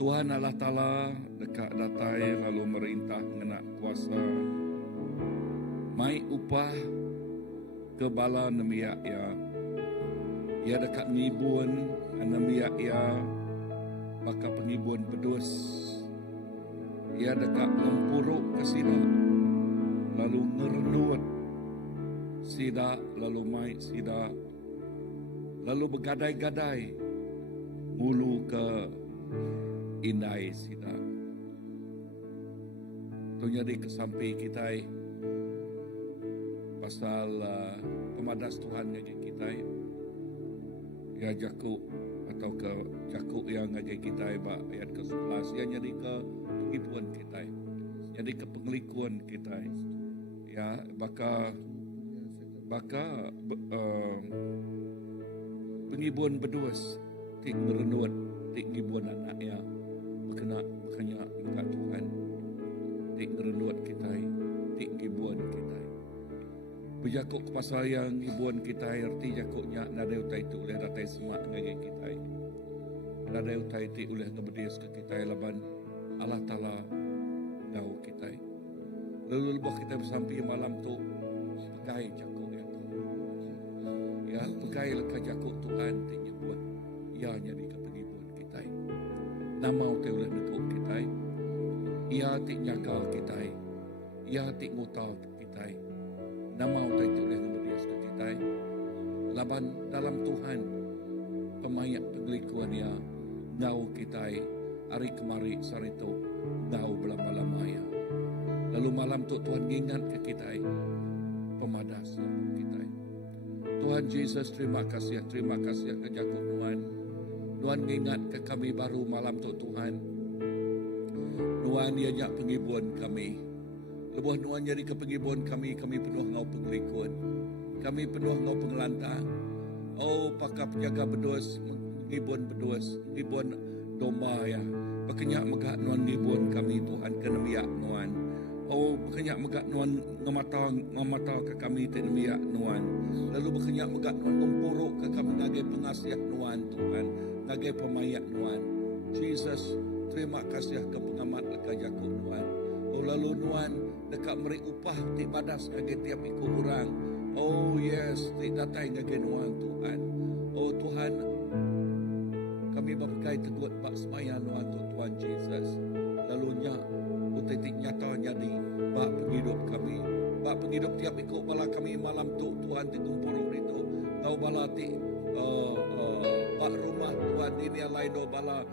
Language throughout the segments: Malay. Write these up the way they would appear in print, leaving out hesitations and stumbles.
Tuhan Allah Ta'ala dekat datai lalu merintah mengenak kuasa. Mai upah ke bala nemiak ya. Ia dekat ngibun nemiak ya. Baka pengibun pedus. Ia dekat ngempuruk ke sida. Lalu ngerenut sida, lalu mai sida. Lalu bergadai-gadai mulu ke indai sida. Tu jadi kesampi kita pasal pemadas Tuhan ngaji kita ya jakuk atau ke jakuk yang ngaji kita ayat ke-11 yang jadi ke penghibuan kita, jadi ke penglikuan kita ya, baka penghibuan berduas tik merenut tik ngibuan anaknya makanya minta Tuhan tik merenut kita tik ngibuan kita. Berjakuk ke pasal yang ibuan kita arti jakuknya nada utai itu oleh datai semak ngagai kita. Nada utai itu oleh ngebedias ke kita laban Allah Ta'ala ngau kita. Lalu lebih kita bersampai malam tu pegai jakuk ya tu. Ya pegai leka jakuk Tuhan tinya buat ia jadi kepengibuan kita. Nama utai oleh nekuk kita. Ia tik nyakal kita. Ia tik ngutal kita. Nama utai itu oleh ngebedias ke kita. Laban dalam Tuhan pemayak penglikuan ya ngau kita hari kemari sarito ngau belama-lama ya. Lalu malam tu Tuhan ingat ke kita pemadas kita. Tuhan Yesus terima kasih ke jakuk Tuhan. Tuhan ingat ke kami baru malam tu Tuhan. Tuhan diajak penghibuan kami. Lebuh Tuhan jadi ke penghibuan kami penuh ngau penglikuan. Kami penuh ngau pengelantang. Oh pakar penjaga berduas, penghibuan berduas, penghibuan domba ya. Berkenyak megak Tuhan penghibuan kami Tuhan ke nemiak Tuhan. Oh berkenyak megak Tuhan ngamata ke kami te nemiak Tuhan. Lalu berkenyak megak Tuhan ngumpuruk ke kami ngagai pengasiah Tuhan Tuhan. Ngagai pemayak Tuhan. Jesus terima kasih ke pengamat leka jakuk Tuhan. Oh lalu Tuhan dekat meri upah ti badas ngagai tiap ikut orang. Oh yes, ti datai ngagai Tuhan. Oh Tuhan, kami berkai teguat bak semaya Tuhan Jesus. Lalunya utetik nyata jadi bak penghidup kami. Bak penghidup tiap ikut bala kami malam tu Tuhan ti kumpuluk itu. Kau bala ti bak rumah Tuhan ini alai do bala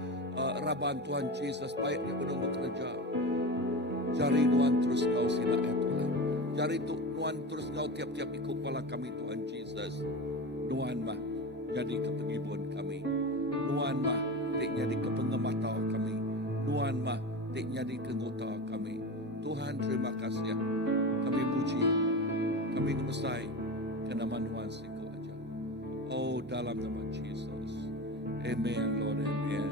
raban Tuhan Jesus baiknya penuh bekerja. Jari Tuhan terus kau sila ya Tuhan. Jari Tuhan terus kau tiap-tiap ikut bala kami Tuhan Jesus. Tuhan mah jadi ke penghibuan kami. Tuhan mah tik jadi ke pengemata kami. Tuhan mah tik jadi ke ngota kami. Tuhan terima kasih ya. Kami puji, kami ngemesai ke nama Tuhan siku aja. Oh dalam nama Jesus. Amen Lord, amen.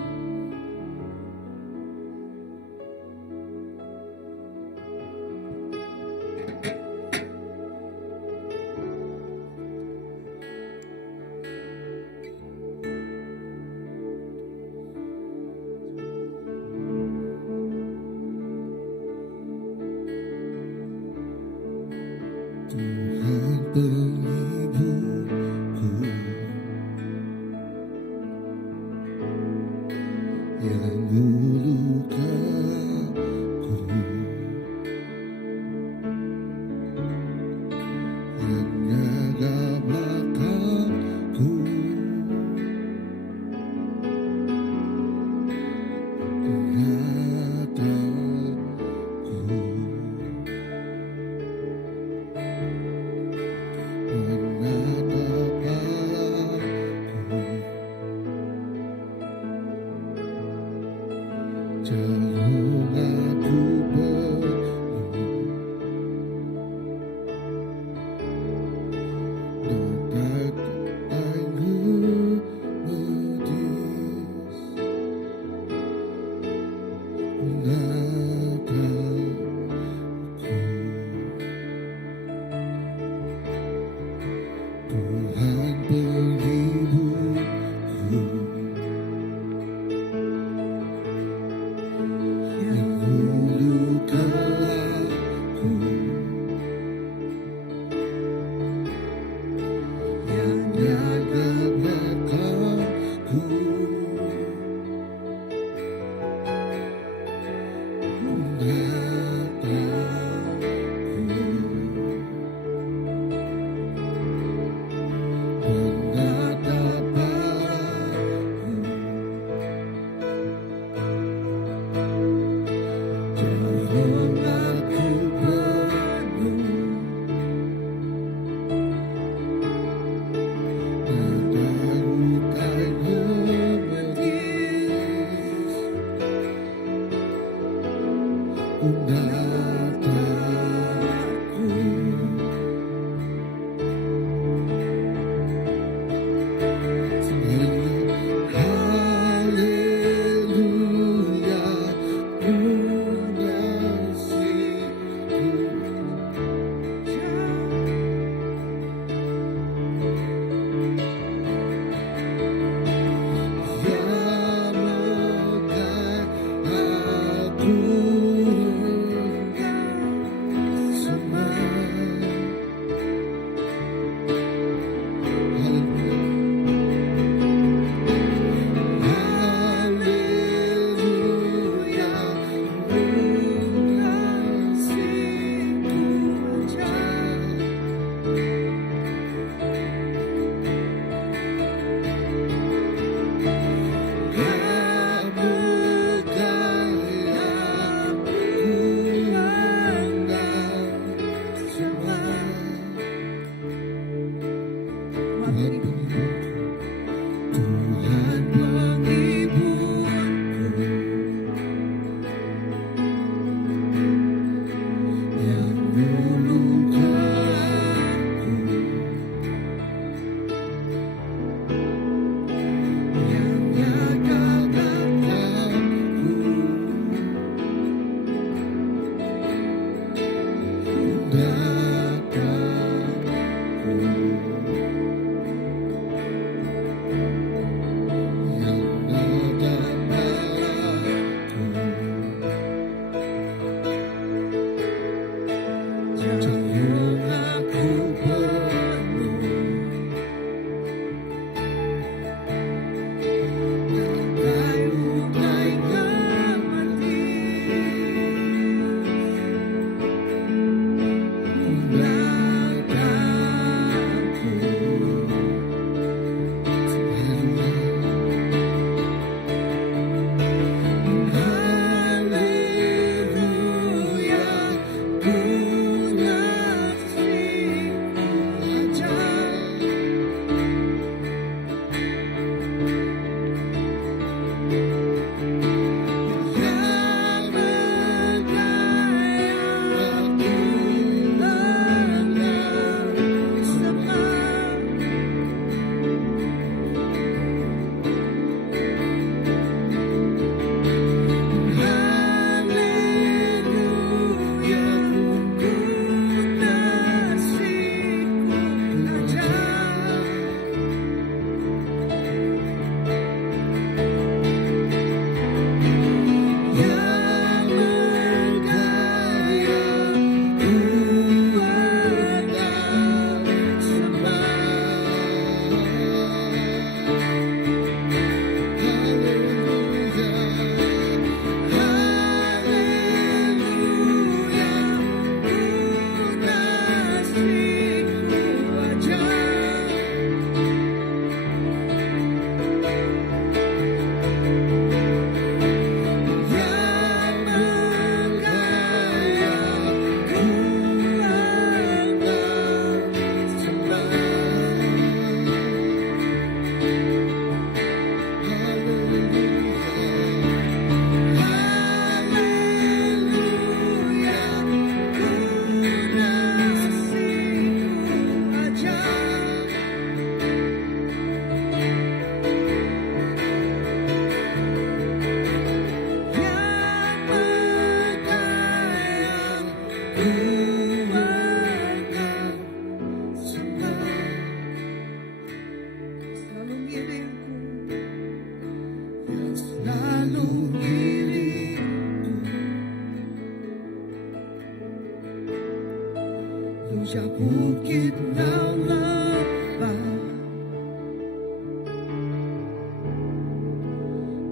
Puncak bukit Naulapa,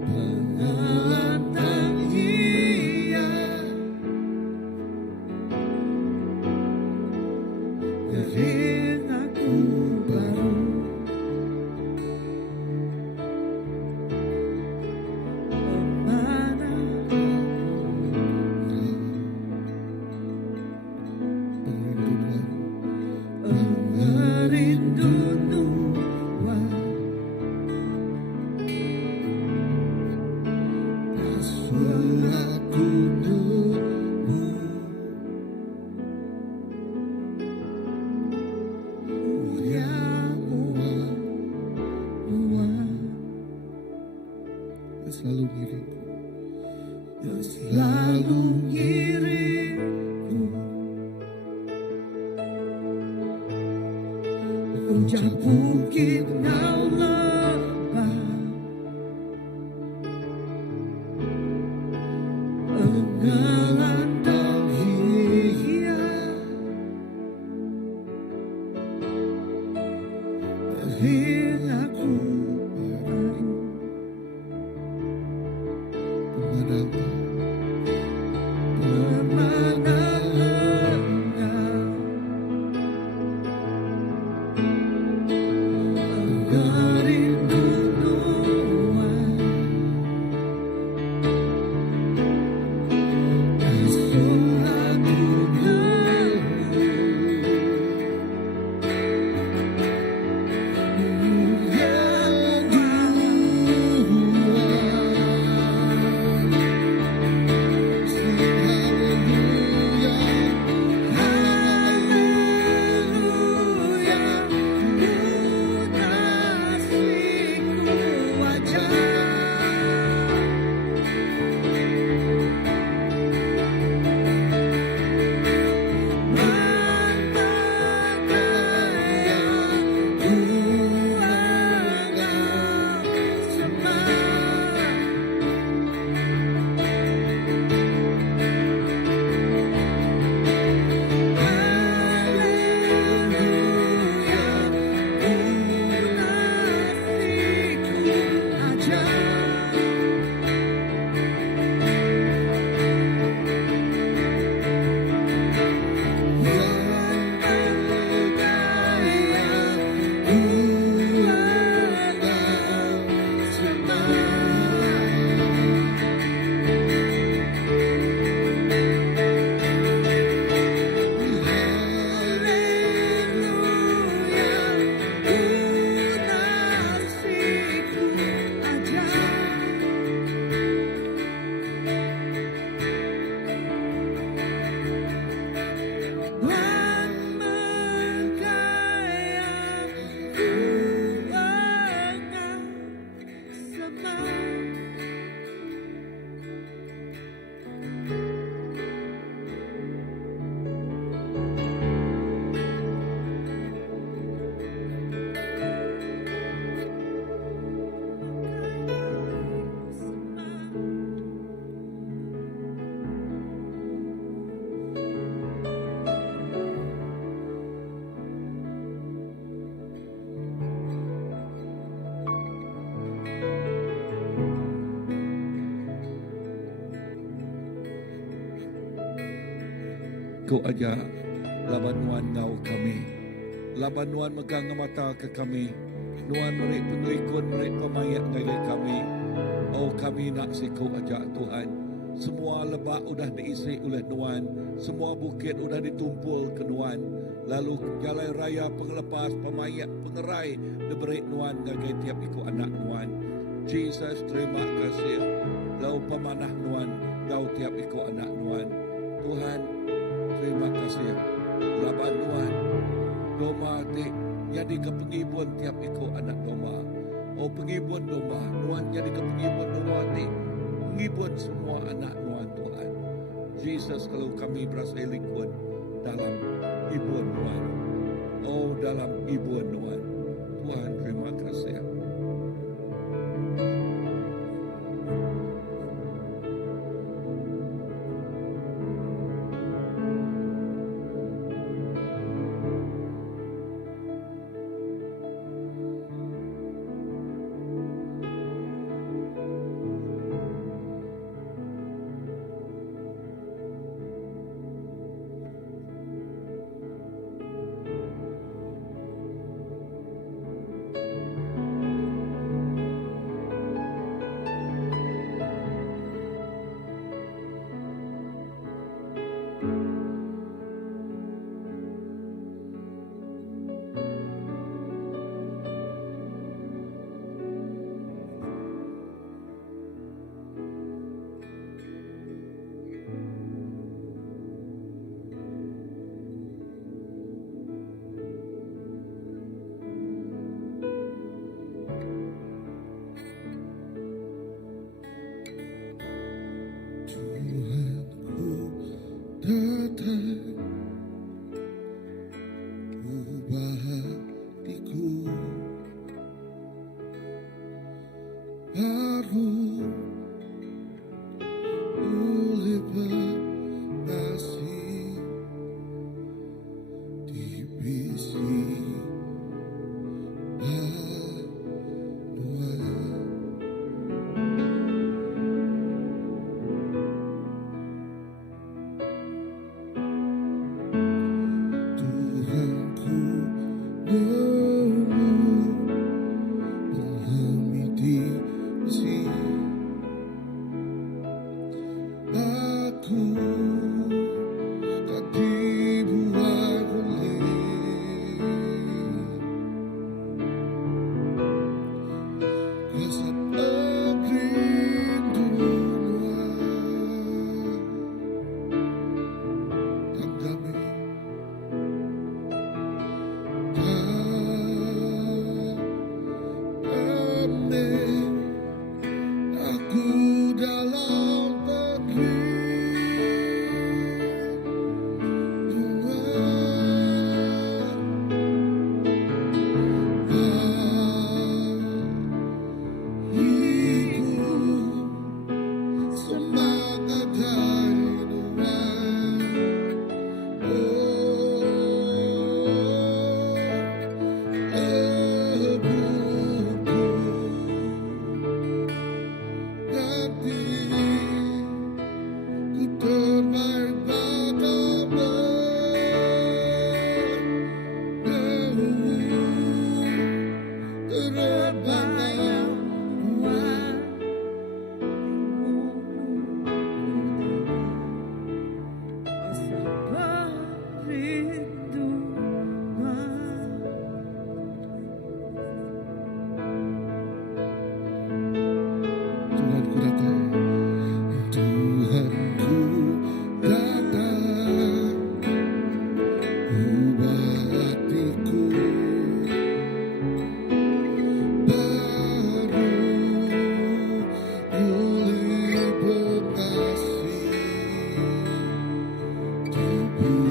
penantang Ia, kering aku baru, pemana merindu Nuwa, pasu aku Puncak bukit kau lebah, penggalan hias, teringatku baru pemandangan lengang, garing gunungan, suratku yang Kau aja laban Nuan ngau kami. Laban Nuan megang mata ke kami. Nuan merik pengelikun, merik pemayat ngai kami. Oh kami nak si kau aja Tuhan. Semua lebak udah diisi oleh Nuan. Semua bukit udah ditumpul ke Nuan. Lalu jalan raya pengelepas, pemayat, pengerai diberi Nuan ngai tiap ikut anak Nuan. Jesus terima kasih. Lau pemanah Nuan, kau tiap ikut anak Nuan. Tuhan terima kasih. Laban Nuan, doma ti jadi ke pengibun tiap ikut anak doma. Oh pengibun doma, Nuan jadi ke pengibun doma ti. Pengibun semua anak Nuan Tuhan. Jesus kalau kami berasa likun dalam ibuan Nuan. Oh dalam ibuan Nuan. Tuhan terima kasih. ubah hatiku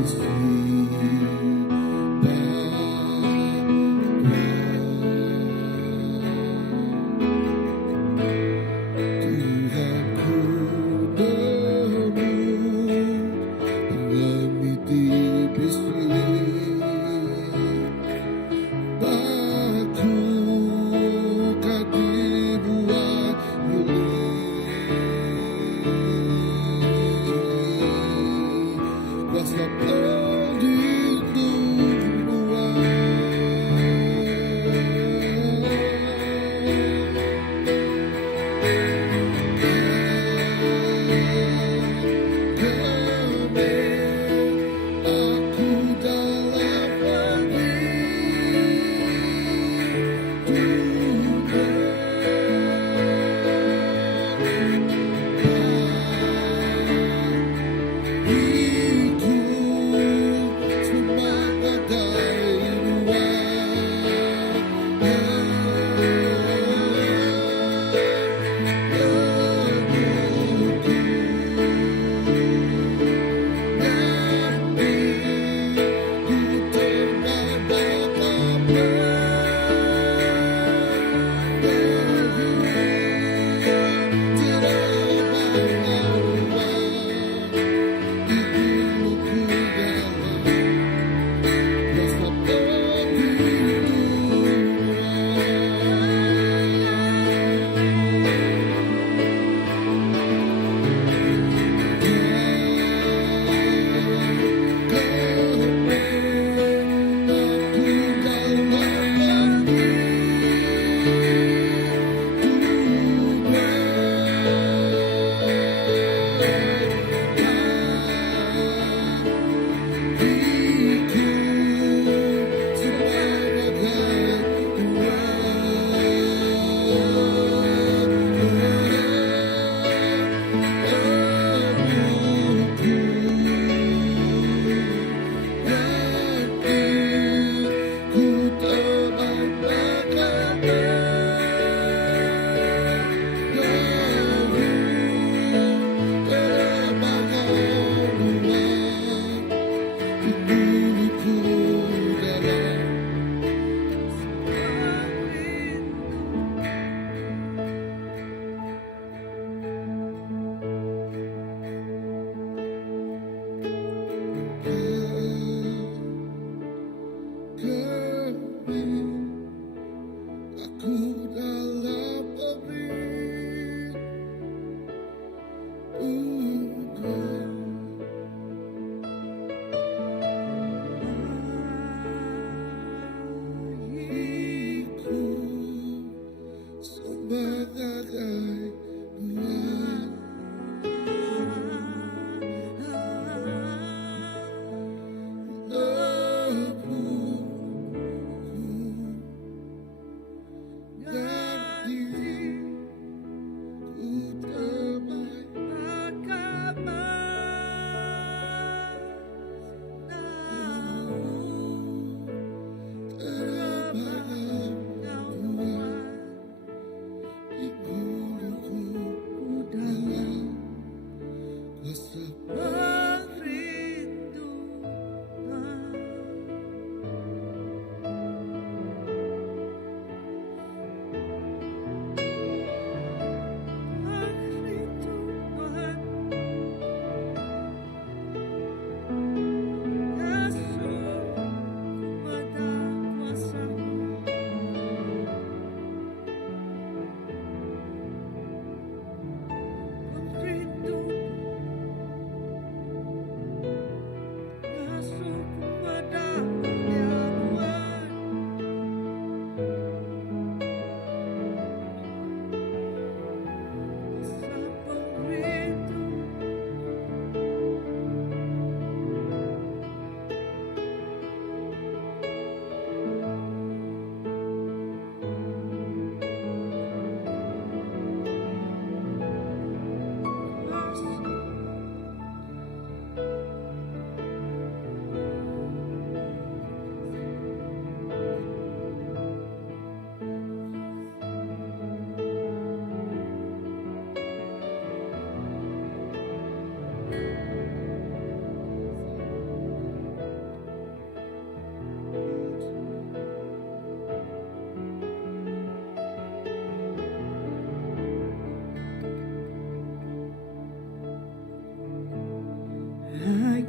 Ikut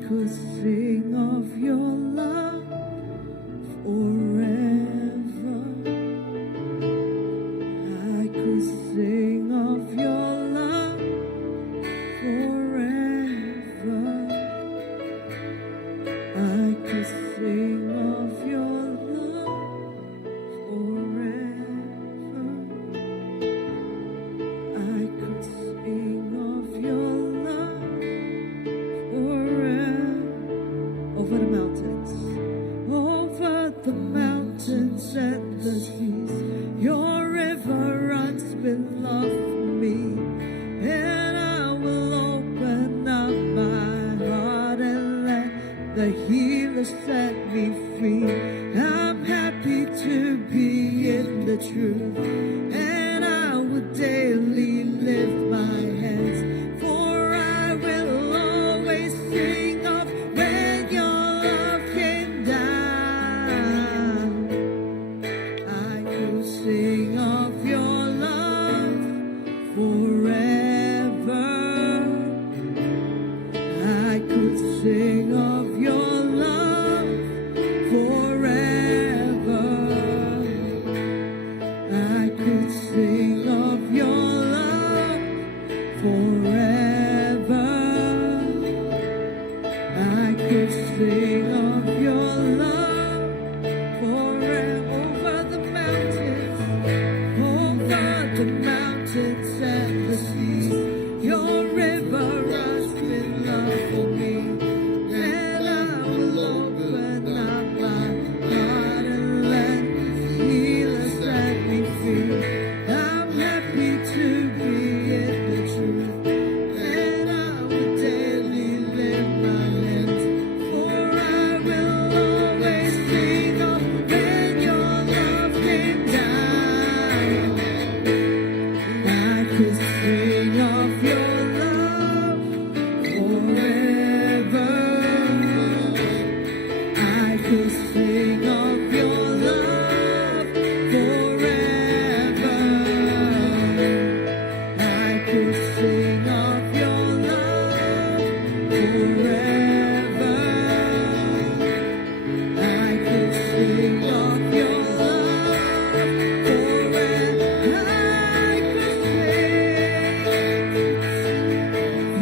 could sing of your love forever. I could sing of your love forever. I could sing of your love forever. I could sing of your love forever. Over the mountains, over the mountains and the seas, your river runs with love for me, and I will open up my heart and let the healer set me free. I'm happy to be in the truth, and I will daily lift my hands, for I will always sing of when your love came down. I could sing of your love forever. I could sing of your love forever. I could sing of your love forever. I could sing of your love forever. Over the mountains and the seas, your river runs with love for me, and I will open up my heart and let the healer set me free. I'm happy to be in the truth, and I will daily lift my hands, for I will always sing of when your love came down. I could sing of your love forever. I could sing of your love forever. I could sing of your love forever. I could sing of your love forever. I could sing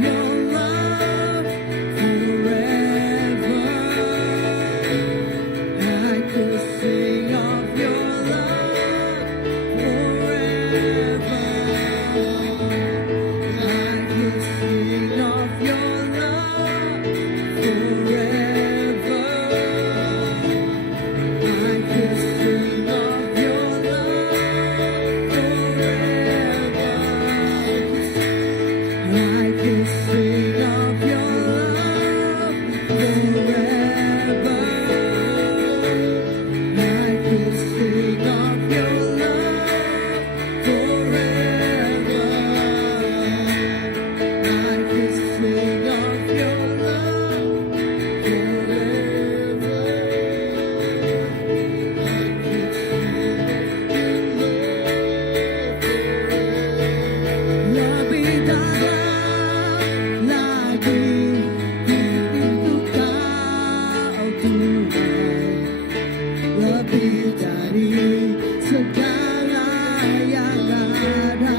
your love forever. I could sing of your love forever. I could sing of your love forever. I could sing of your love forever. I could sing of your love forever. I could sing of your love forever. I could sing of your love forever. Lebih dalam lagi hidup kau Tuhan, lebih dari segala yang ada.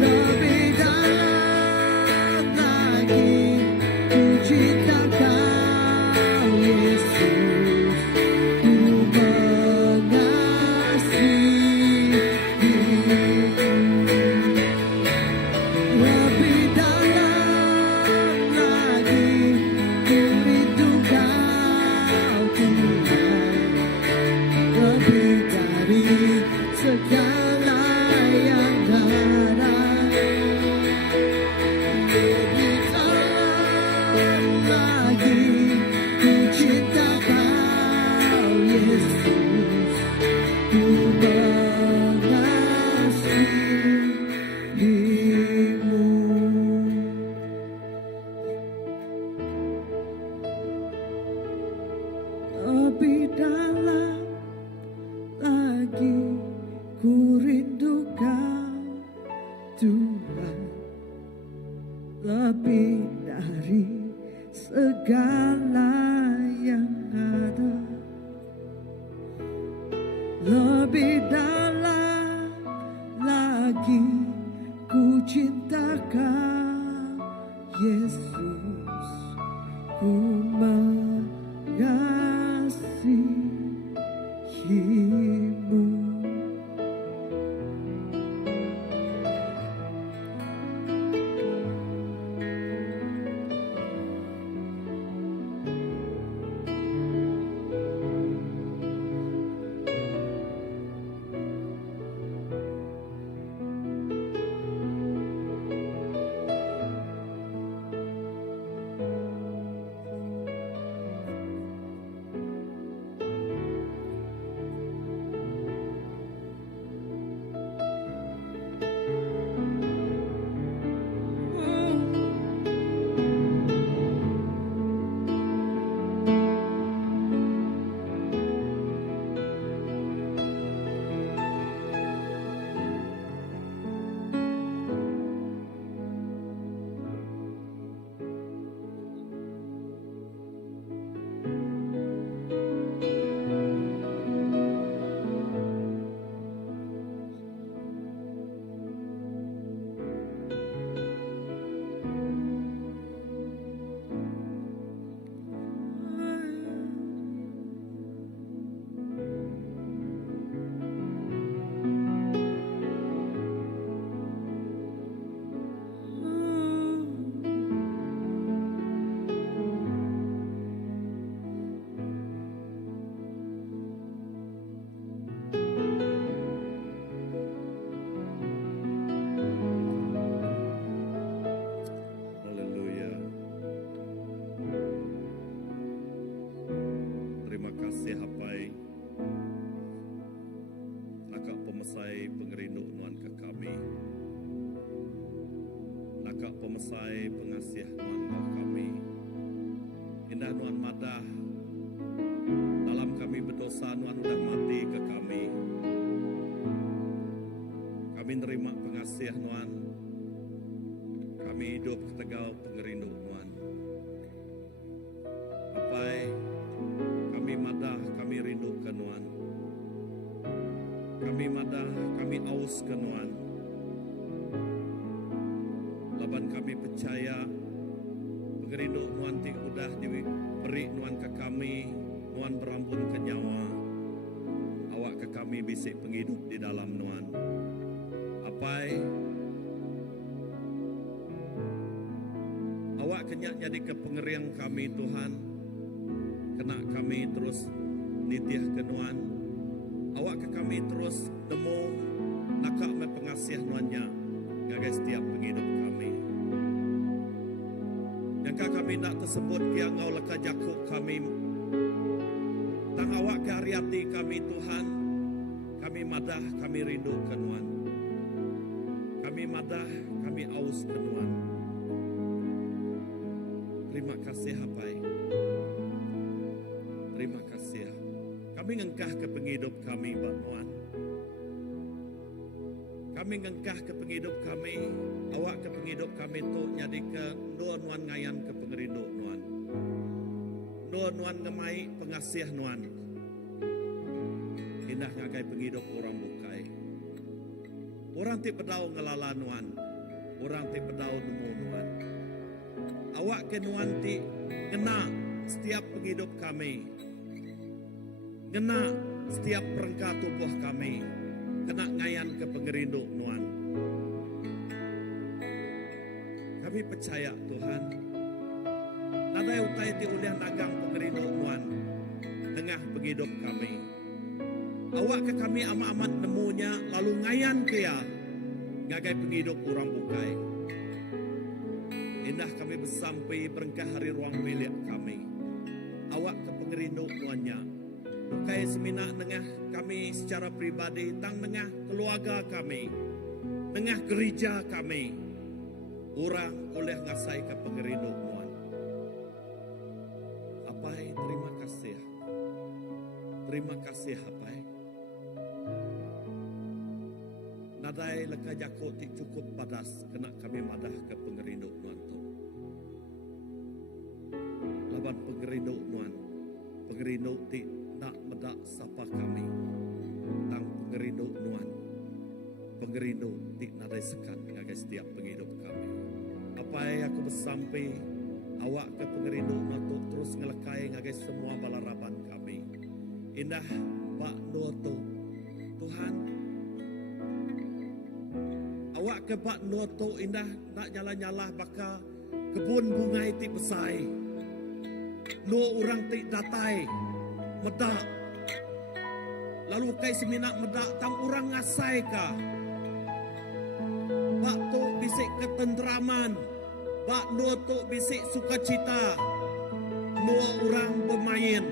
Lebih dalam lagi ku cinta kau Yesus, ku mengasihimu. Lebih dalam lagi ku rindu kau Tuhan, lebih dari segala yang ada. Lebih dalam lagi ku cinta kau Yesus, ku mengasihimu. Lebih dalam lagi ku rindu kau Tuhan, lebih dari segala yang ada. Lebih dalam lagi ku cintakan Yesus, ku mengasihimu. Haleluya. Terima kasih Hapai. Nakak pemesai pengerindu Nuan ke kami. Nakak pemesai pengasih Nuan ke kami. Indah Nuan madah. Dalam kami berdosa Nuan udah mati ke kami. Kami nerima pengasih Nuan. Kami hidup ketegal pengerindu Nuan. Apai kami madah, kami rindu ke Nuan. Kami madah, kami aus ke Nuan. Laban kami percaya pengerindu Nuan ti udah diberi Nuan ke kami. Nuan berambun ke nyawa. Awak ke kami bisik penghidup di dalam Nuan. Apai awak kenyak jadi ke pengeriang kami Tuhan. Kena kami terus nitiah ke Nuan. Awak ke kami terus temu nakak me pengasih Nuannya gagai setiap penghidup kami. Yang kami nak tersebut kia ngau leka jakuk kami. Tang awak ke hariati kami Tuhan. Kami madah, kami rindu ke Nuan. Kami madah, kami aus ke Nuan. Terima kasih Hapai. Terima kasih. Kami ngengkah ke penghidup kami Pak Nuan. Kami ngengkah ke penghidup kami. Awak ke penghidup kami tu jadi ke Nuan ngayan ke pengerindu Nuan. Nuan ngemai pengasih Nuan. Indah ngagai penghidup orang bukai. Orang ti pedau ngelala Nuan. Orang ti pedau nemu Nuan. Awak ke Nuan ti ngena setiap penghidup kami. Ngena setiap perengkah tubuh kami. Kena ngayan ke pengerindu Nuan. Kami percaya Tuhan. Nadai utai ti uliah nagang pengerindu Nuan. Tengah penghidup kami. Awak ke kami amat-amat nemunya lalu ngayan kia. Ngagai penghidup orang bukai. Indah kami bersampai berengkah hari ruang milik kami. Awak ke pengerindu Nuannya. Bukai semina nengah kami secara pribadi. Tang nengah keluarga kami. Nengah gereja kami. Orang oleh ngasai ke pengerindu Nuan. Apai terima kasih. Terima kasih Apai. Nadai leka jakut ti cukup padas kena kami madah ke pengerindu Nuan tu. pengerindu nuan. Pengerindu ti nak medak sapa kami. Tang pengerindu nuan. Pengerindu ti nadai sekat ngagai setiap penghidup kami. Apa yang aku bersampai awak ke pengerindu nuan terus ngelekai ngagai semua balaraban kami. Indah Pak Nuoto Tuhan, awak ke Pak Nuoto indah nak nyala-nyala baka kebun bunga itu besai. Nuo orang ti datai medak. Lalu kai seminak medak tang orang ngasai ka. Pak tu bisik ketenteraman. Pak Nuo tu bisik sukacita. Nuo orang bermain.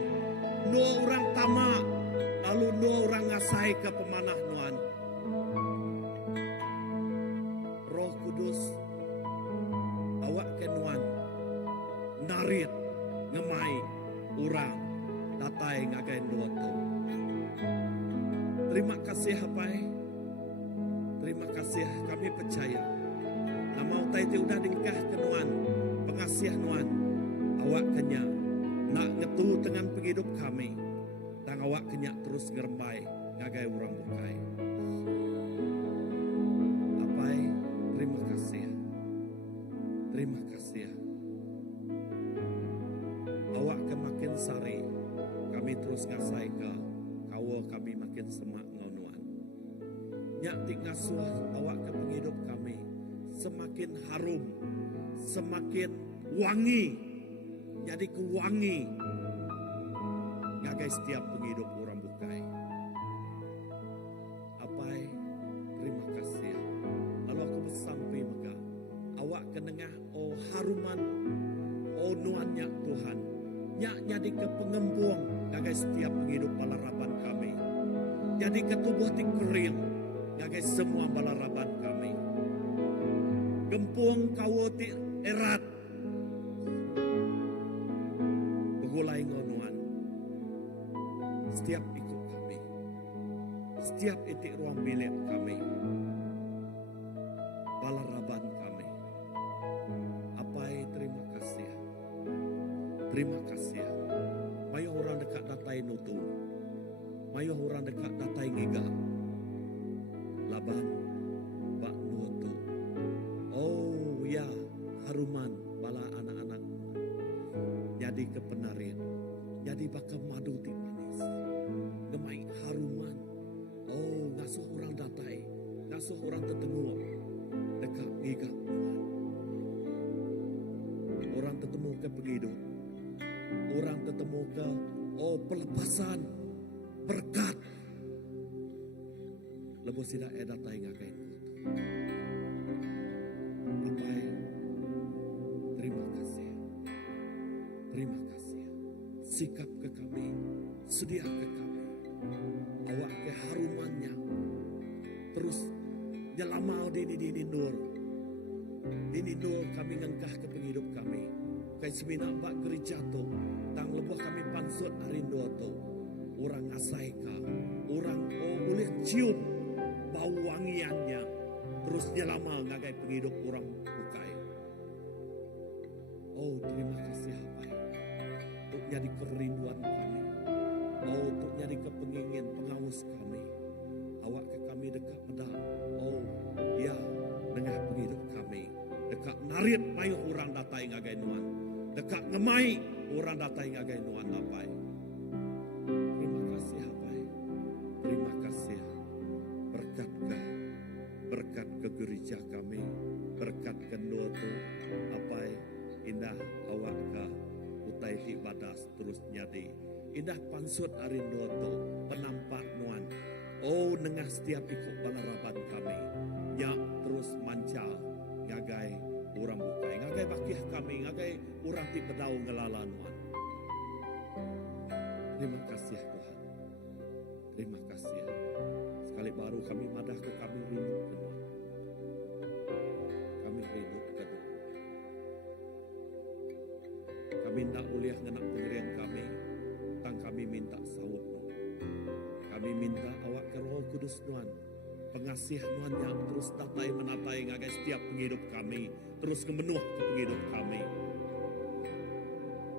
Nuo orang tamak. Lalu nuo orang ngasai ke pemanah nuan. Roh Kudus awak ke nuan. Narit ngemai orang datai ngagai nuo tu. Terima kasih Hapai. Terima kasih kami percaya. Nama utai ti udah dingkah ke nuan. Pengasih nuan. Awak kenya nak ngetu dengan penghidup kami. Dan awak kenya terus ngerembai ngagai orang bukai. Hapai, terima kasih. Terima kasih. Awak ke makin sari. Kami terus ngasai ke. Kawa kami makin semak ngonuan. Nyak tik ngasuh awak ke penghidup kami. Semakin harum. Semakin wangi. Jadi kewangi. Ngagai setiap penghidup orang bukai. Apai, terima kasih. Lalu aku bersampai maka. Awak kenengah oh haruman. Oh nuannya Tuhan. Nyak jadi ke pengembung. Ngagai setiap penghidup balaraban kami. Jadi ketubuh ti kering. Ngagai semua balaraban kami. Gempung kawo ti erat. Begulai ngonuan. Setiap ikut kami. Setiap itik ruang bilik kami. Balaraban kami. Apai terima kasih. Terima kasih. Mayu orang dekat datai nutu. Mayu orang dekat datai ngiga. Laban Pak Nuoto. Oh ya, haruman bala anak-anak. Jadi kepenarin. Jadi bakal madu ti manis. Gemai haruman. Oh, ngasuh orang datai. Ngasuh orang tetenguk. Dekat ngiga. Orang tetemu ke penghidup. Orang ketemu ke pelepasan berkat. Lepas tidak ada datai ngakai. Apai, terima kasih. Terima kasih. Sikap ke kami, sedia ke kami. Awak ke harumannya. Terus nyelamau di nur. Ini nur kami ngengkah ke penghidup kami. Kai semina bak gereja tu, tang lebuh kami pansut harindu tu. Orang asai ka, orang boleh cium bau wangiannya. Terus nyelama ngagai penghidup orang bukai. Oh terima kasih Hapai. Untuk jadi kerinduan kami. Oh untuk jadi kepengingin pengawas kami. Awak ke kami dekat medang. Oh ya dengan penghidup kami. Dekat narit mayu orang datai ngagai nuan. Dekat ngemai orang datai ngagai nuan Hapai. Terima kasih Hapai. Terima kasih. Berkatkah. Berkat ke gereja kami. Berkat ke Nuoto. Hapai. Indah awak ka. Utai ti badas terus nyadi. Indah pansut arin Nuoto. Penampak nuan. Oh nengah setiap ikut balaraban kami. Nyak terus manca. Ngagai orang bukai. Ngagai bakiah kami. Ngagai orang ti pedau ngelala nuan. Terima kasih Tuhan. Terima kasih. Sekali baru kami madah ke kami rindu ke Tuhan. Kami rindu ke Tuhan. Kami tak boleh ngenak pengirian kami. Tang kami minta sawuk. Kami minta awak ke Roh Kudus Tuhan. Pengasih Tuhan yang terus datai menatai ngagai setiap penghidup kami. Terus kemenuh ke penghidup kami.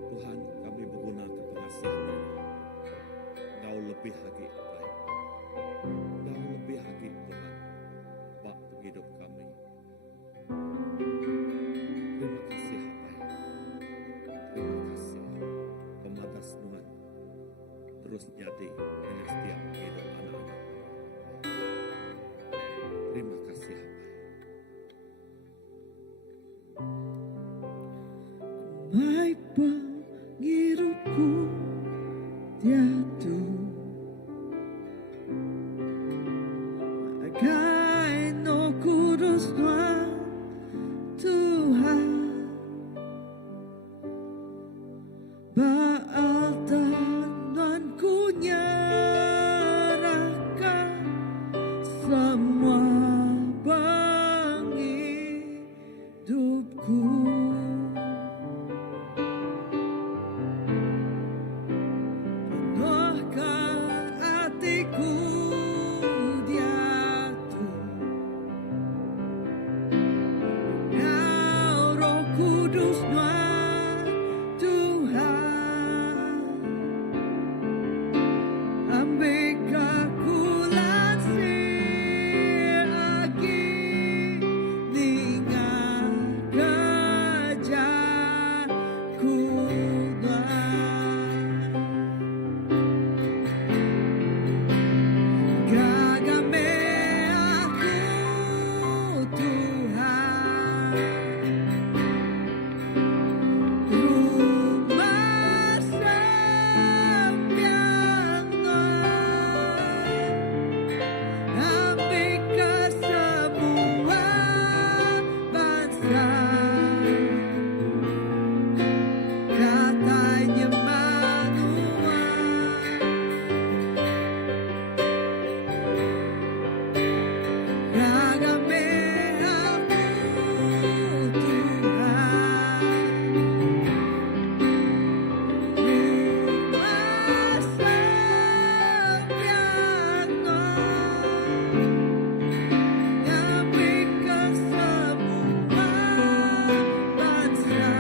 Tuhan kami lebih lagi Tuhan. Jauh lebih lagi Tuhan. Bak hidup kami. Terima kasih Tuhan. Terima kasih. Pematas Tuhan terus jadi dengan setiap hidup anak-anak. Terima kasih Tuhan. Mai pangirupku tiadu Agai no kudus Tuhan Baal dan ku nyerahkan semua hidupku penuhkan hatiku dia Engkau Roh Kudus Tuhan ambil aku lansir lagi dengan kerjaku gagame aku Tuhan rumah sembiang ambil ke semua bangsa katanya manusia gagame aku Tuhan rumah sembiang ambil ke semua bangsa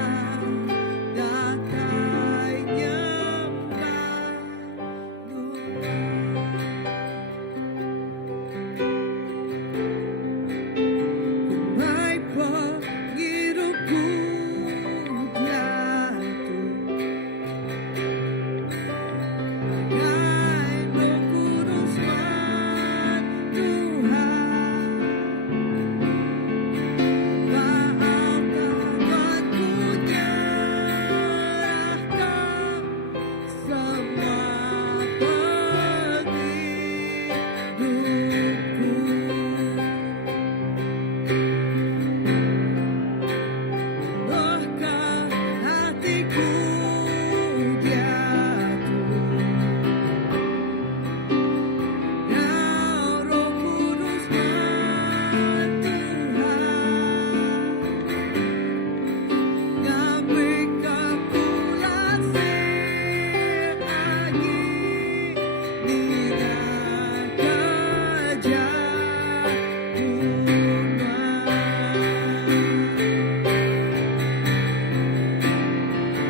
katanya Mai pangirupku tiadu Agai no kudus Tuhan Baal dan ku nyerahkan semua hidupku penuhkan hatiku dia Engkau Roh Kudus Tuhan ambil aku lansir lagi dengan kerjaku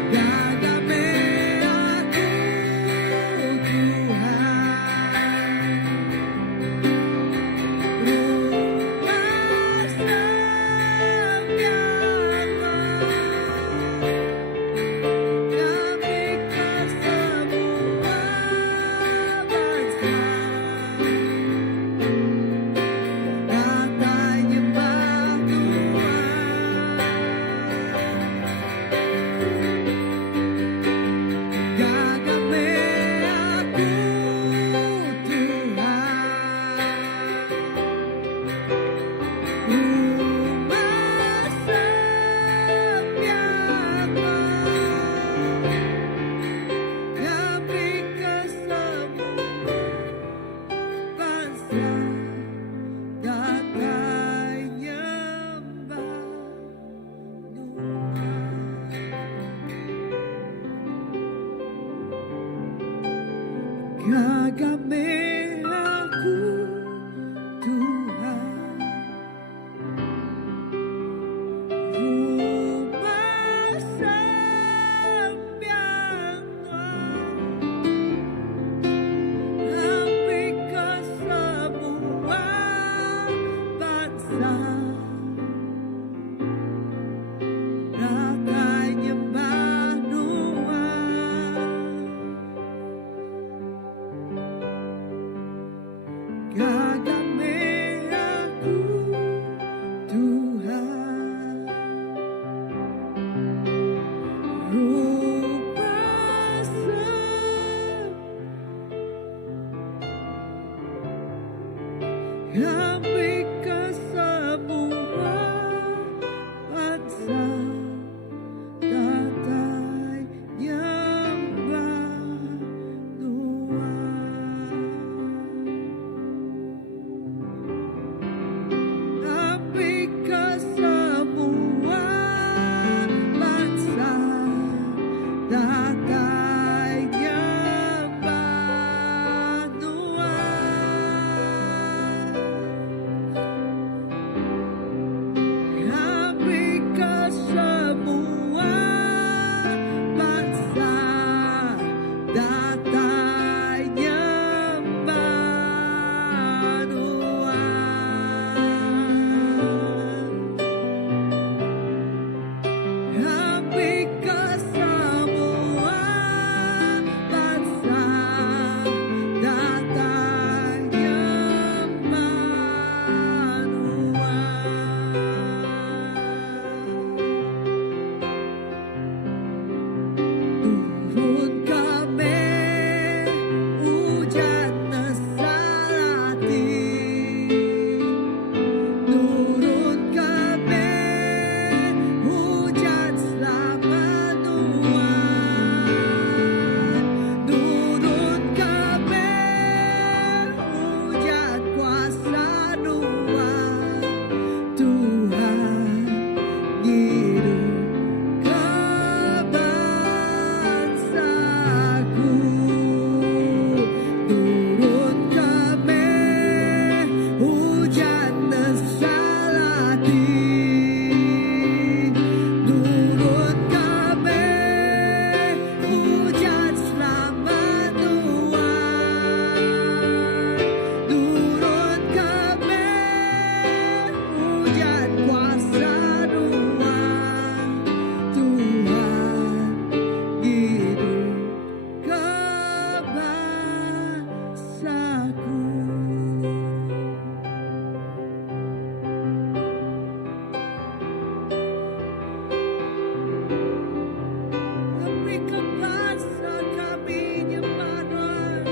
gagame aku Gagame aku Tuhan rumah sembiang Kami ke semua bangsa datang nyembah Tuhan. Kami ke semua bangsa datang nyembah Tuhan. Kami ke semua bangsa datang nyembah Tuhan. Kami ke semua bangsa datang nyembah Tuhan. Turun kami hujan nesalati, turun kami hujan selamat Tuhan, turun kami hujan kuasa Tuhan, Tuhan hidup kebangsaku. Turun kami hujan nesalati, turun kami hujan selamat Tuhan, turun kami hujan kuasa Tuhan, Tuhan hidup kebangsaku. Kami ke bangsa kami nyembah Tuhan.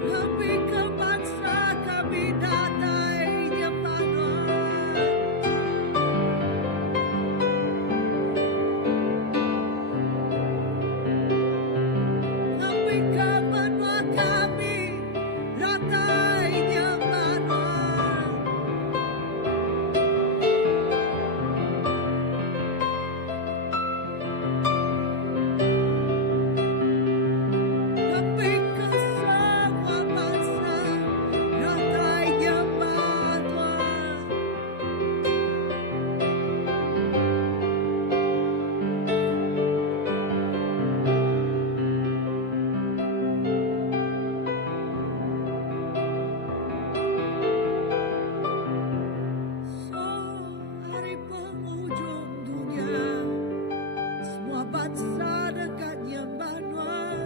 Kami ke bangsa kami datang nyembah Tuhan. Kami ke benua kami datang nyembah Tuhan. Kami ke semua bangsa datang nyembah Tuhan. So, hari penghujung dunia, semua bangsa dekat nyembah Tuhan.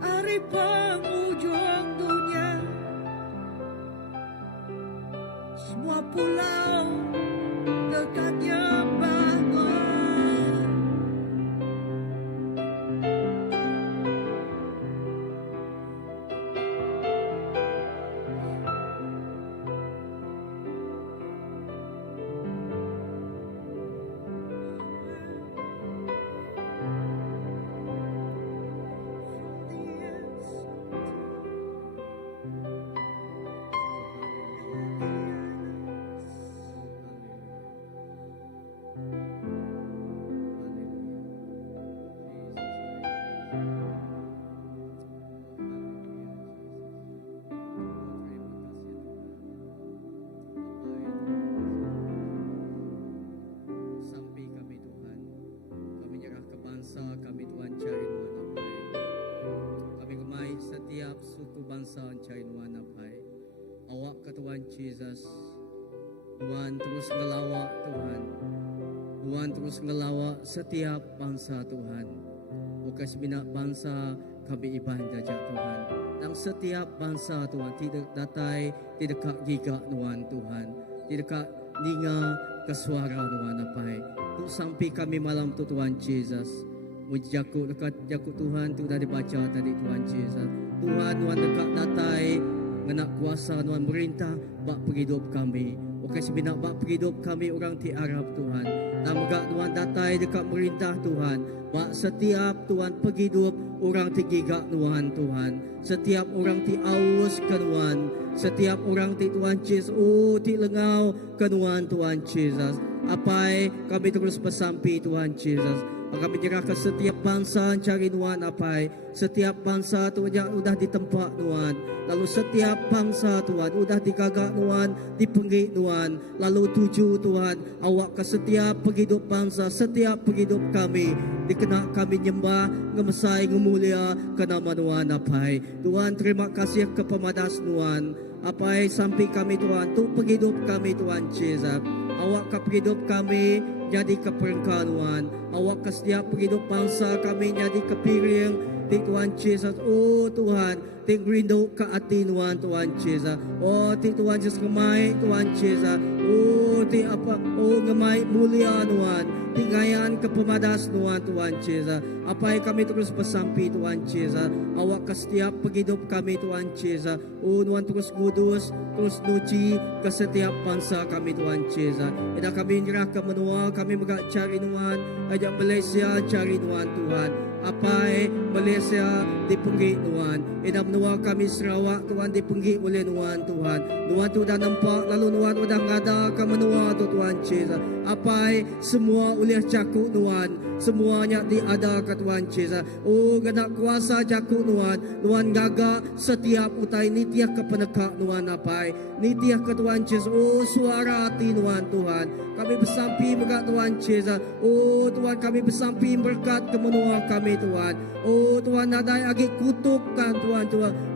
Hari penghujung dunia, semua pulau dekat nyembah Tuhan. bangsa Chain Wanapai. Awak ke Tuhan Jesus. Tuhan terus ngelawak Tuhan. Tuhan terus ngelawak setiap bangsa Tuhan. Bukan sebinak bangsa kami ibadah jajak Tuhan. Dan setiap bangsa Tuhan tidak datai, tidak giga Tuhan Tuhan. Tidak ninga ke suara Tuhan apai. Tu sampai kami malam tu Tuhan Yesus. Mujaku dekat jaku Tuhan tu dah dibaca tadi Tuhan Yesus. Tuhan dekat datai ngenak kuasa Tuhan merintah bak penghidup kami. Oke sebenak bak penghidup kami orang ti Arab Tuhan. Namgak Tuhan datai dekat merintah Tuhan. Bak setiap Tuhan penghidup orang ti gigak Tuhan. Setiap orang ti aus ke Tuhan. Setiap orang ti Tuhan Yesus. Oh ti lengau ke Tuhan Yesus. Apai kami terus bersampi Tuhan Yesus. Kami menyerahkan setiap bangsa cari Tuhan apai. Setiap bangsa Tuhan yang sudah di tempat Tuhan. Lalu setiap bangsa Tuhan sudah digagak Tuhan, dipenggik Tuhan. Lalu tuju Tuhan, awak ke setiap penghidup bangsa, setiap penghidup kami. Dikena kami nyembah, ngemesai, ngemulia ke nama Tuhan apai. Tuhan terima kasih ke pemadas Tuhan. Apai sampai kami Tuhan, tu penghidup kami Tuhan Yesus. Awak ke penghidup kami jadi keperengkaluan. Awak ke setiap penghidup bangsa kami jadi kepiring di Tuhan Yesus. Oh Tuhan, ti rindu ke hati Tuhan Yesus. Oh ti Tuhan Yesus ngemai Tuhan Yesus. Oh ti apa? Oh ngemai mulia Tuhan. Ti ngayan ke pemadas Tuhan Yesus. Apa yang kami terus bersampi Tuhan Yesus. Awak ke setiap penghidup kami Tuhan Yesus. Oh Tuhan terus kudus, terus nuci ke setiap bangsa kami Tuhan Yesus. Ida kami nyerah ke menua, kami megak cari Tuhan. Ajak Malaysia cari Tuhan. Apai Malaysia dipenggik Tuhan. Ida menua kami Sarawak Tuhan dipenggik oleh Tuhan. Tuhan tu dah nampak, lalu Tuhan dah ngada ke menua tu Tuhan Yesus. Apai semua oleh cakup Tuhan. Semuanya diada ke Tuhan Yesus. Oh genak kuasa cakup Tuhan. Tuhan gagak setiap utai nitiah ke penekak Tuhan apai. Nitiah ke Tuhan Yesus. Oh suara hati Tuhan. Kami bersampi megak Tuhan Yesus. Oh Tuhan kami bersampi berkat ke menua kami Tuhan. Oh Tuhan ada lagi kutukkan Tuhan.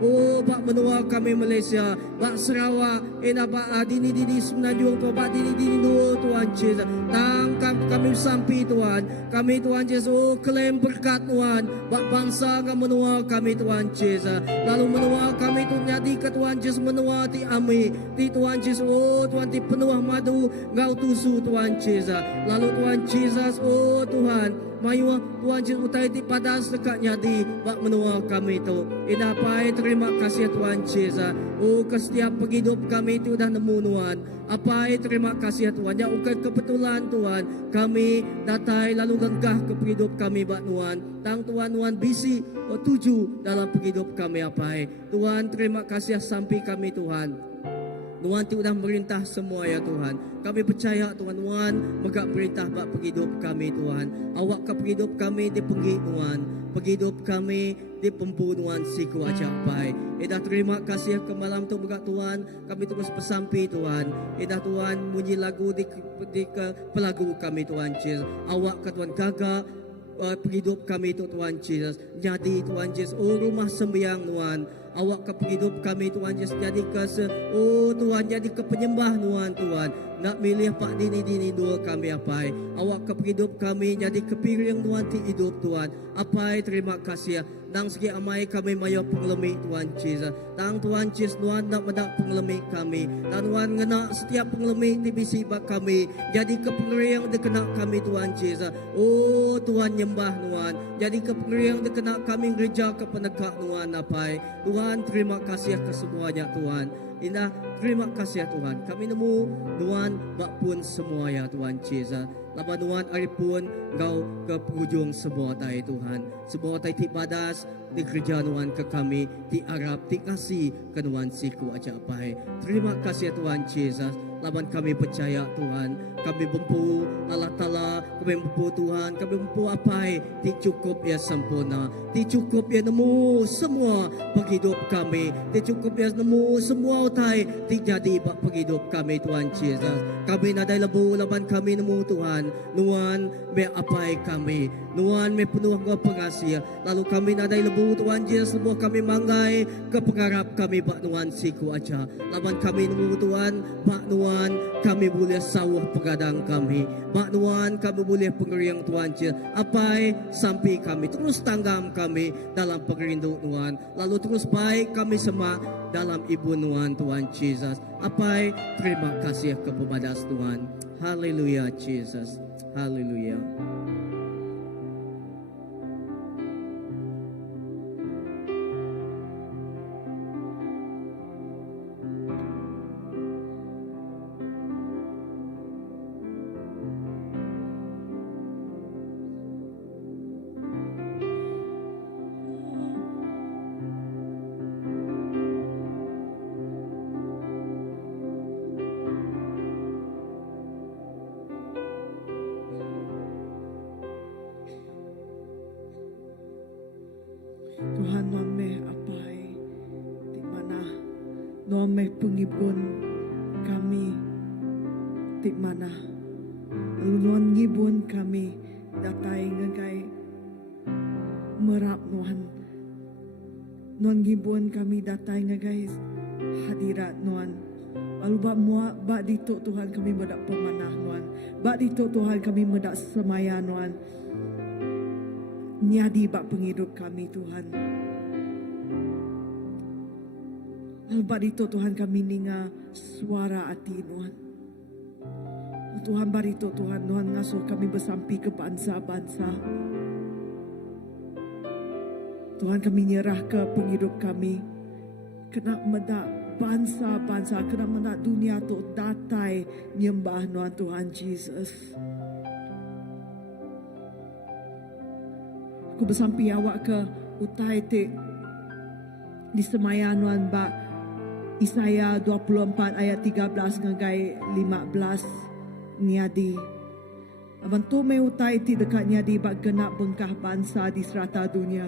Oh bak menua kami Malaysia, bak Sarawak, bak dini Semenanjung, bak dini dua Tuhan Yesus. Tangkap kami bersampi Tuhan. Kami Tuhan Yesus, oh klaim berkat Tuhan. Bak bangsa ke menua kami Tuhan Yesus. Lalu menua kami tu jadi ke Tuhan Yesus menua ti ami. Ti Tuhan Yesus, oh Tuhan ti penuh madu ngau tusu Tuhan Yesus. Lalu Tuhan Yesus, oh Tuhan, mayu Tuhan Yesus utai ti padas dekat nyadi bak menua kami tu. Inapai terima kasih Tuhan Yesus. Oh ke setiap penghidup kami tu dah nemu Tuhan. Apai terima kasih Tuhan. Ya ukai kebetulan Tuhan. Kami datai lalu lenggah ke penghidup kami bak Tuhan. Tang Tuhan bisi tuju dalam penghidup kami apai. Tuhan terima kasih sampai kami Tuhan. Tuhan tu dah merintah semua ya Tuhan. Kami percaya Tuhan megak perintah bak penghidup kami Tuhan. Awak ke penghidup kami dipenggik Tuhan. Penghidup kami dipempu Tuhan siku aja pai. Ida terima kasih ke malam tu megak Tuhan. Kami terus bersampi Tuhan. Ida Tuhan bunyi lagu di ke pelagu kami Tuhan Yesus. Awak ke Tuhan gagak penghidup kami tu Tuhan Yesus. Jadi Tuhan Yesus, oh rumah sembahyang Tuhan. Awak ke penghidup kami Tuhan Yesus jadi ke oh Tuhan jadi ke penyembah Tuhan. Nak milih pak dini dua kami apai. Awak ke penghidup kami jadi kepiring Tuhan ti hidup Tuhan. Apai terima kasih. Nang segi amai kami mayo pengelemik Tuhan Yesus. Tang Tuhan Yesus Tuhan nak medak pengelemik kami. Dan Tuhan ngena setiap pengelemik di bisi bak kami. Jadi kepengeriang dikena kami Tuhan Yesus. Oh Tuhan nyembah Tuhan. Jadi kepengeriang dikena kami gereja ke penekak Tuhan apai. Tuhan terima kasih ke semuanya Tuhan. Indah terima kasih Tuhan. Kami nemu Tuhan bak pun semua ya Tuhan Yesus. Lama Tuhan hari pun kau ke penghujung semua tay Tuhan. Semua tay ti badas di kerja Tuhan ke kami ti Arab ti kasih ke Tuhan siku aja apai. Terima kasih Tuhan Yesus. Laban kami percaya Tuhan. Kami mampu Allah Ta'ala. Kami mampu Tuhan. Kami mampu apai. Ti cukup ya sempurna. Ti cukup ya nemu semua penghidup kami. Ti cukup ya nemu semua utai. Ti jadi bak penghidup kami Tuhan Yesus. Kami nadai lebu laban kami nemu Tuhan. Tuhan me apai kami. Tuhan me penuh dengan pengasih. Lalu kami nadai lebu Tuhan Yesus. Semua kami manggai ke pengharap kami bak Tuhan siku aja. Laban kami nemu Tuhan. Bak Tuhan kami boleh sawah pegadang kami. Mak Tuhan kami boleh pengeriang Tuhan Yesus. Apai sampai kami terus tanggam kami dalam pengerindu Tuhan. Lalu terus baik kami semua dalam ibunuan Tuhan Jesus. Apai, terima kasih kepada Tuhan. Haleluya Jesus. Haleluya. Tuhan mame apai di mana nome pengibun kami di mana lalu nuan ngibun kami datai ngagai merap nuan ngibun kami datai ngagai hadirat nuan lalu bak dito Tuhan kami medak pemanah nuan bak dito Tuhan kami medak semaya nuan nyadi bak penghidup kami Tuhan. Bak itu Tuhan kami ninga suara hati Tuhan. Tuhan barito Tuhan ngasuh kami bersampi ke bangsa-bangsa. Tuhan kami nyerah ke penghidup kami. Kena medak bangsa-bangsa, kena medak dunia tu datai nyembah Tuhan Jesus. Aku bersampi awak ke utai te di semaya nuan ba Isaya 24 ayat 13 ngagai 15 niadi. Aban tu me utai ti dekat niadi bak genap bengkah bangsa di serata dunia.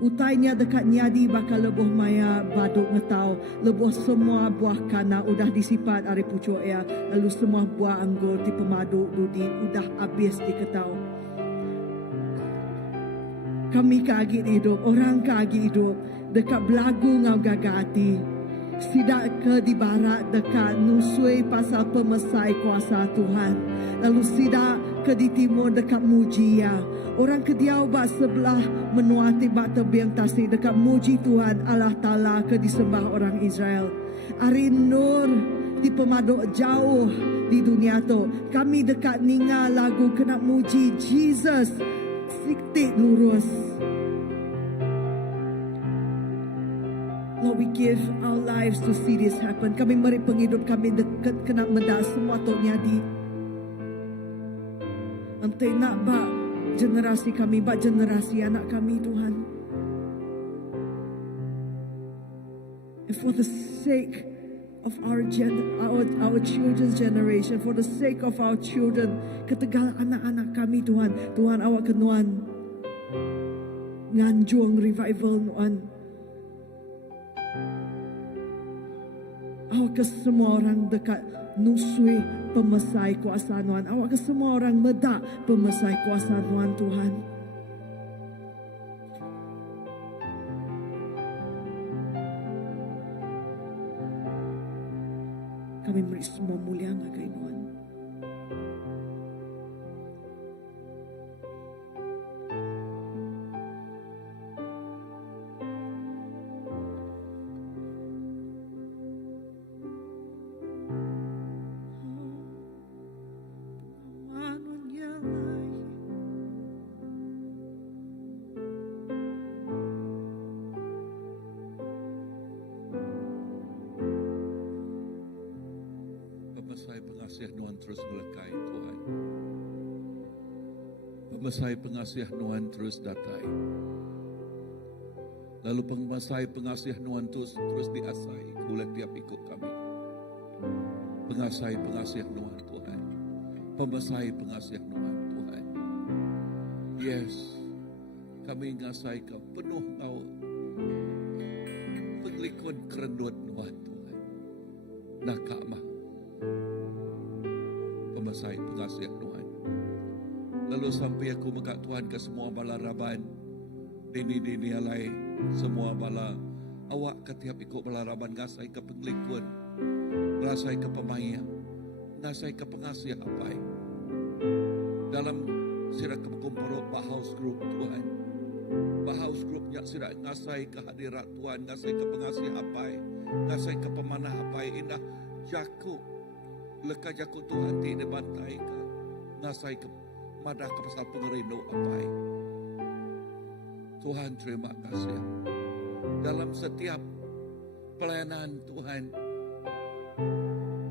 Utainya dekat niadi bakal lebuh maya baduk ngetau, lebuh semua buah kana udah disipat ari pucuk ya, lalu semua buah anggur ti pemaduk dudi udah habis diketau. Kami kagit hidup, orang kagit hidup dekat belagu ngau gagati. Sidak ke di barat dekat nusui pasal pemesai kuasa Tuhan. Lalu sidak ke di timur dekat mujia. Orang kediau bak sebelah menuati bak tebiang tasik dekat muji Tuhan Allah Ta'ala ke disembah orang Israel. Ari nur di pemaduk jauh di dunia tu. Kami dekat ninga lagu kena muji Jesus. Siktik lurus. Lord, we give our lives to see this happen. Kami mari penghidup kami dekat kena mendak semua tu nyadi. Antai nak bak generasi kami, bak generasi anak kami Tuhan. And for the sake of our children's generation, for the sake of our children, ketegal anak-anak kami Tuhan, Tuhan awak kenuan nganjung revival nuan. Awak ke semua orang dekat nusui pemesai kuasa nuan, awak ke semua orang medak pemesai kuasa nuan Tuhan. Kami beri semua mulia ngagai Tuhan. Pengasiah Tuhan terus melekai Tuhan. Pemasai pengasiah Tuhan terus datai. Lalu pemasai pengasiah Tuhan terus diasai oleh tiap ikut kami. Pengasai pengasiah Tuhan Tuhan. Pemasai pengasiah Tuhan Tuhan. Yes, kami ngasai ke penuh kau penglikon kerendut Tuhan Tuhan. Nakamah pemasai pengasiah Tuhan. Lalu sampai aku megak Tuhan ke semua bala raban, dini alai, semua bala awak ketiap ikut bala raban ngasai ke penglikun, ngasai ke pemaya, ngasai ke pengasiah apai. Dalam sirah keberkumpul house group Tuhan, Bahaus grupnya sudah ngasai kehadirat Tuhan, ngasai ke pengasih apai, ngasai ke pemanah apai, indah jaku, leka jaku Tuhan tidak bantai ke, ngasai ke madah ke pasal pengerino apai. Tuhan terima kasih. Dalam setiap pelayanan Tuhan,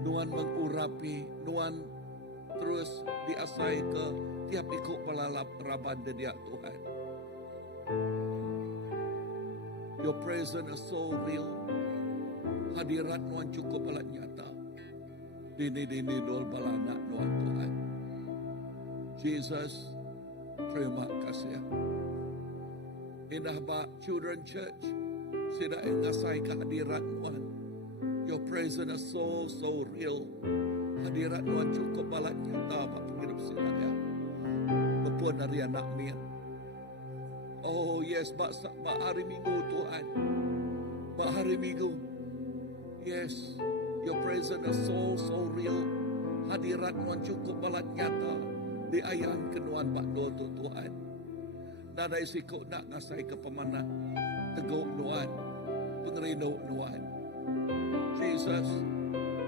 Nuan mengurapi, Nuan terus diasai ke tiap ikut pelalap raban dia Tuhan. Your presence is so real. Hadirat Nuan cukup alat nyata. Dini dol balana Nuan Tuhan. Jesus, terima kasih. Indah ba Children Church, sida ngasai kehadirat Nuan. Your presence is so real. Hadirat Nuan cukup alat nyata ba penghidup sila ya. Bepun dari anak mian. Oh yes, ba hari Minggu Tuhan. Ba hari Minggu. Yes, your presence is so real. Hadirat Nuan cukup balat nyata. Diayang kenuan Pak Doto Tuhan. Nadai sikok nak ngasai ke pemanah. Teguk Nuan. Pengerino Nuan. Jesus,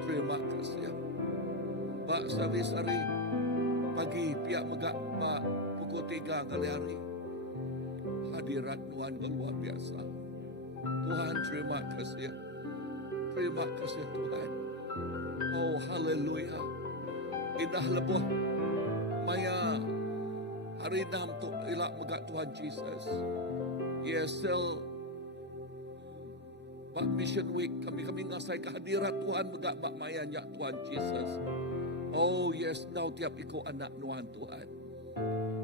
terima kasih. Pak servis hari pagi pihak megak Pak pukul 3 kali hari. Hadirat Tuhan luar biasa. Tuhan terima kasih. Terima kasih Tuhan. Oh haleluya. Indah lebuh. Maya hari 6 tu ilak megak Tuhan Jesus. Yes, sel Pak Mission Week kami ngasai kehadirat Tuhan megak Pak Maya nyak Tuhan Jesus. Oh yes, now tiap ikut anak Tuhan Tuhan.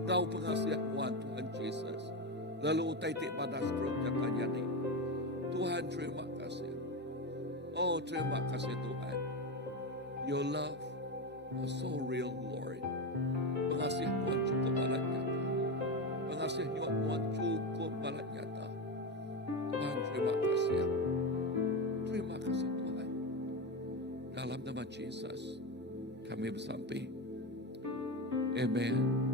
Now pengasihan Tuhan Jesus. Lalu utai tik pada stroke katanya ni. Tuhan terima kasih. Oh terima kasih Tuhan. Your love is so real, Lord. Pengasih Tuhan cukup balat nyata. Pengasih Tuhan cukup balat nyata. Tuhan terima kasih. Terima kasih Tuhan. Dalam nama Jesus kami bersampai. Amen.